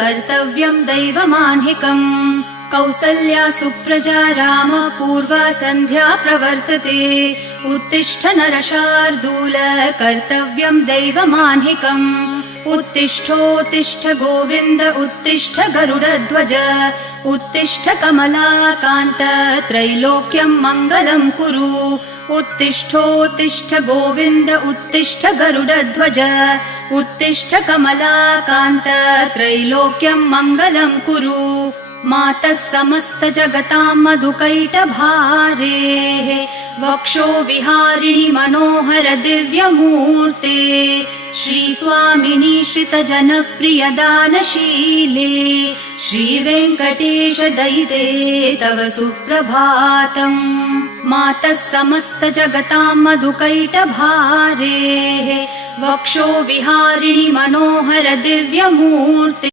कर्तव्यं दैवमान्हिकम् कौसल्या सुप्रजा राम पूर्वा सन्ध्या प्रवर्तते उत्तिष्ठ नरशार्दूल कर्तव्यं दैवमान्हिकम् उत्तिष्ठोत्तिष्ठ गोविन्द उत्तिष्ठ गरुडध्वज उत्तिष्ठ कमलाकान्त त्रैलोक्यं मङ्गलं कुरु उत्तिष्ठोत्तिष्ठ गोविन्द उत्तिष्ठ गरुडध्वज उत्तिष्ठ कमलाकान्त त्रैलोक्यं मङ्गलं कुरु मातः समस्त जगतां मधुकैटभारेः वक्षो विहारिणि मनोहर दिव्यमूर्ते श्रीस्वामिनि श्रितजनप्रिय दानशीले श्रीवेङ्कटेश दयिते तव सुप्रभातम् मातः समस्त जगतां मधुकैटभारेः वक्षो विहारिणि मनोहर दिव्यमूर्ते